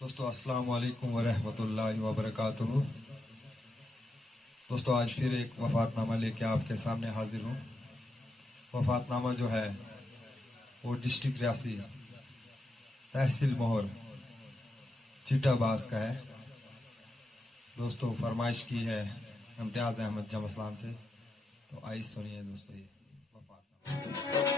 दोस्तों अस्सलाम वालेकुम व रहमतुल्लाहि व बरकातुहू। दोस्तों आज फिर एक वफातनामा लेके आपके सामने हाजिर हूँ। वफातनामा जो है वो डिस्ट्रिक्ट रियासी तहसील मोहर चिटाबाज का है। दोस्तों फरमाइश की है इम्तियाज अहमद जमसलान से, तो आइए सुनिए दोस्तों ये वफातनामा।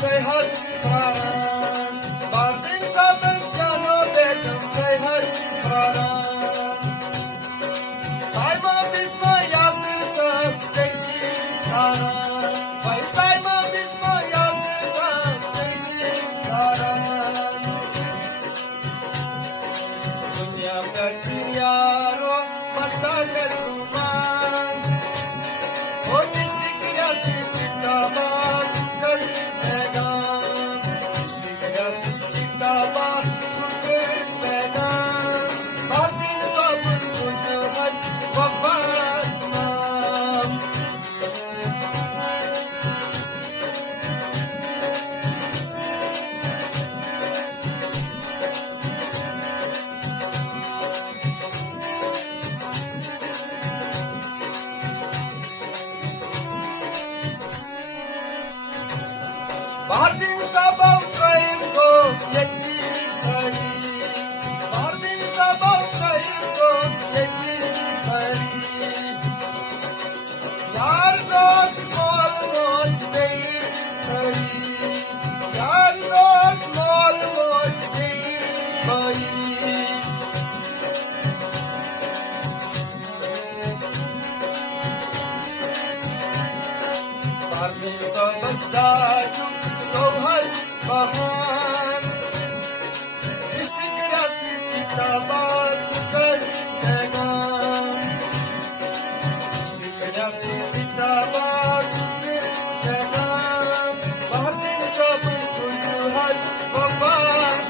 Say hi, Martin Sabes, Jano Beckham, say hi, Simon Bisma, Yasir Sab, Sechi, Sara, by Simon Bisma, Yasir Sab, Sechi, Sara, Dunya Katiyaro, Mastagar Kuman, O District Yasir, Chitabas, Martin Sabah Train ko yeti sari, Martin Sabah Train ko yeti sari. Yar dost mol mol dey sari, yar dost mol mol dey bhai. Martin Sabah sdaju Bahan District Riasi Chitabas Kar Pegan District Riasi Chitabas Pegan Bahar din sab kunju hai Bahan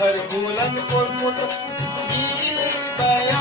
हर कूलन को मुत बयान